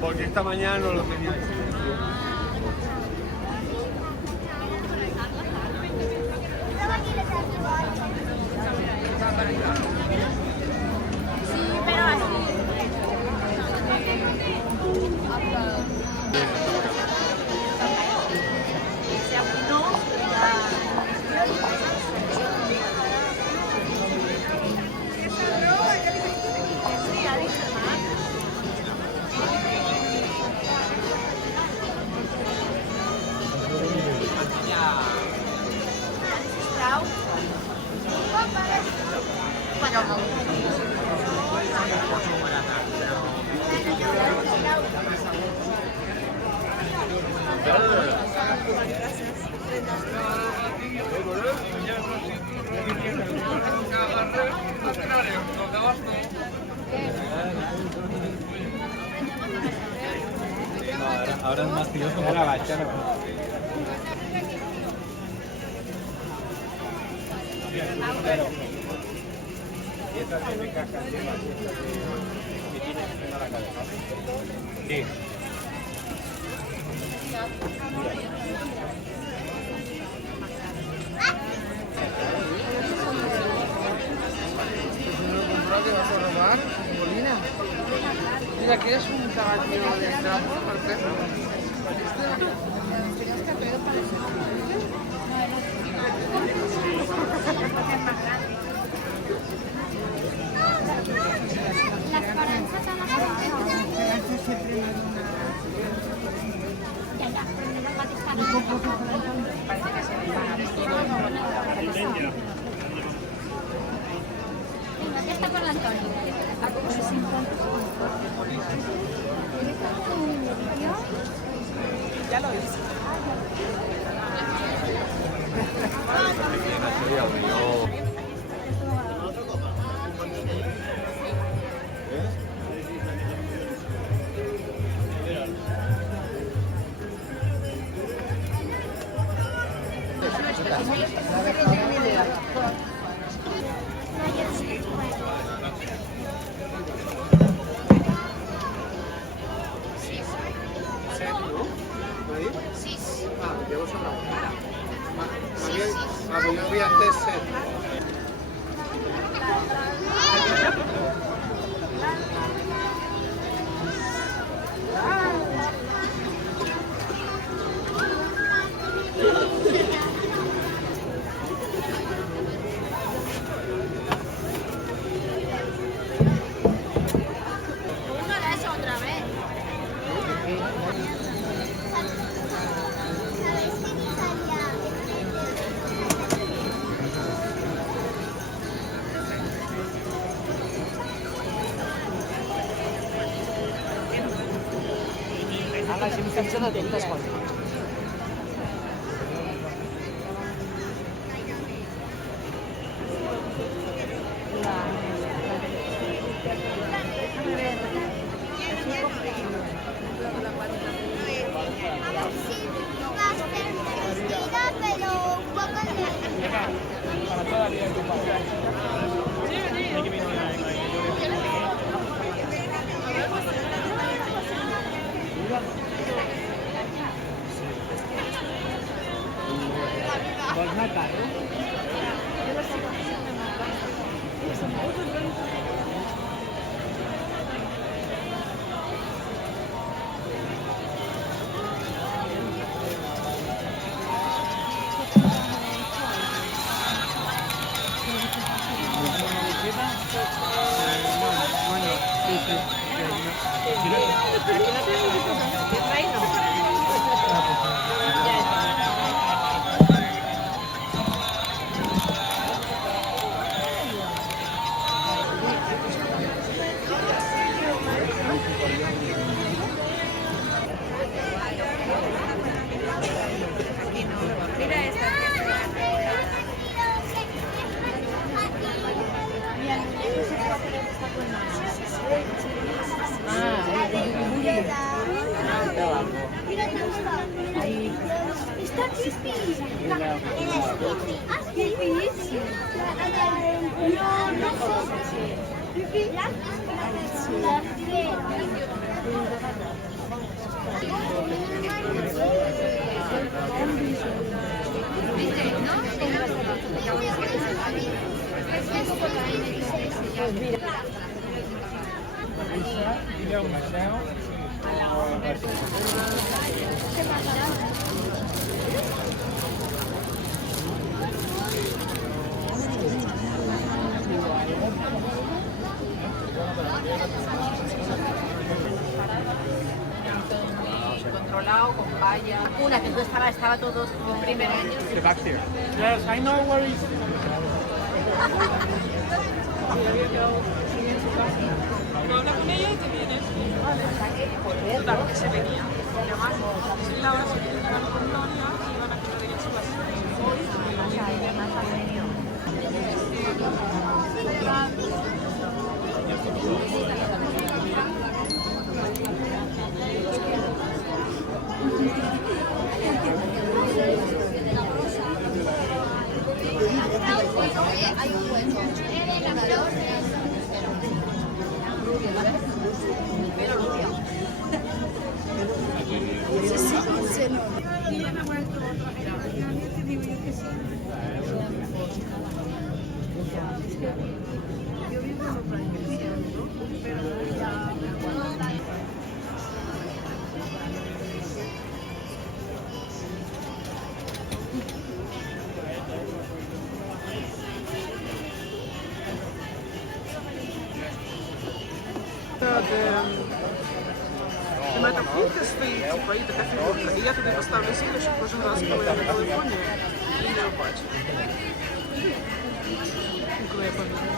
Porque esta mañana no lo tenía hecho. Sí, pero así. Se afinó. Sí, ha dicho más. Ahora es más tío como la bacha, ¿no? Sí. Mira, que es un caballo de trapo, perfecto. La esperanza está más ya, pero mira cuánto está. Parece que se va a venga, ya está por la Antonio. Ya lo hice. Yo vi antes Una de esas otra vez. Alla semifinale del squadra. Pero un poco Vols anar a carro? Está Pipi. Ah, Pipi. No, no sé. Pipi. Controlado, con valla. Una que tú estaba todos en primer año. The back here. Yes, I know where is. Tú hablas con ella y te vienes. Claro que se venía. Y además, si la hora se viene a la colonia y van a que venir su Hay un hueco. El ganador rubio, ¿vale? Pero rubio. У мене там кухня стоїть, типу, і така фігурка. І я туди поставлю сіли, щоб кожен раз, коли я на телефоні, він не бачив. Коли я пам'ятаю.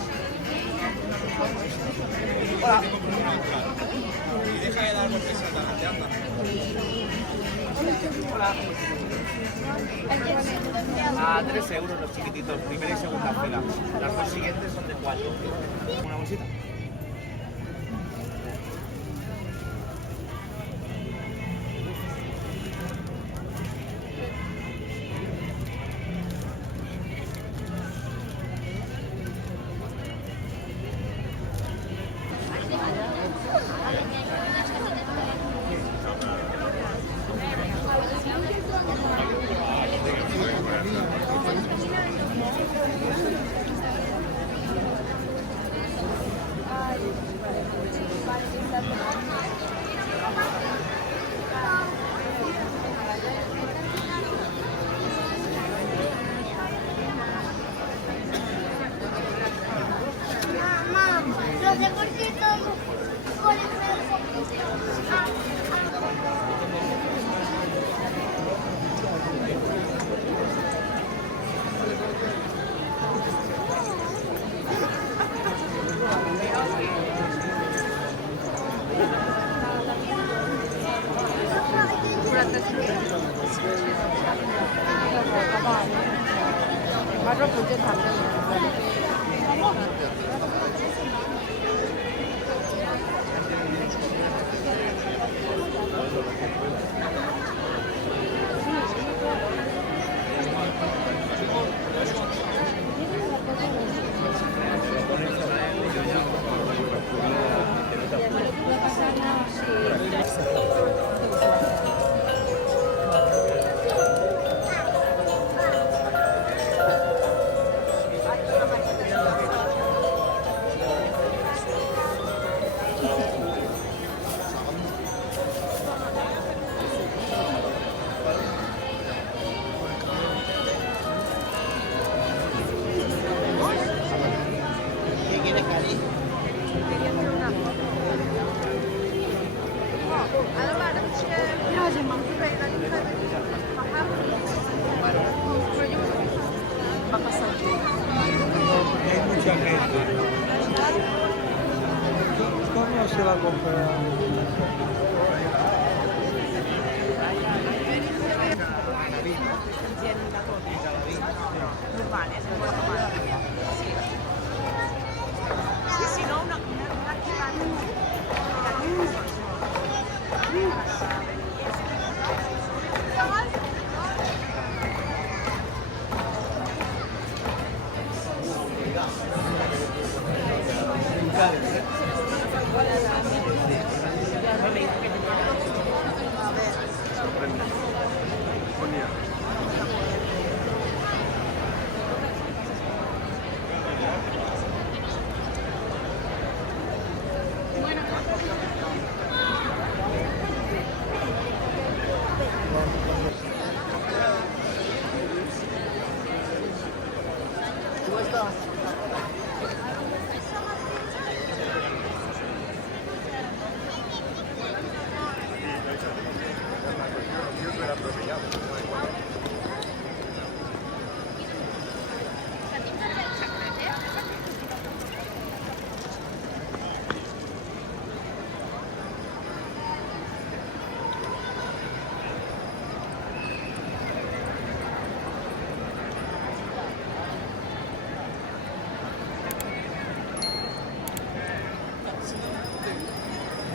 A 3 euros los chiquititos, primera y segunda fila. Las dos siguientes son de 4. Una bolsita. Los deportitos con el 맞아, 볼때 담는 Hay mucha gente. ¿Cómo se va a comprar? Si no, una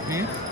Niente,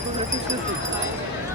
pues,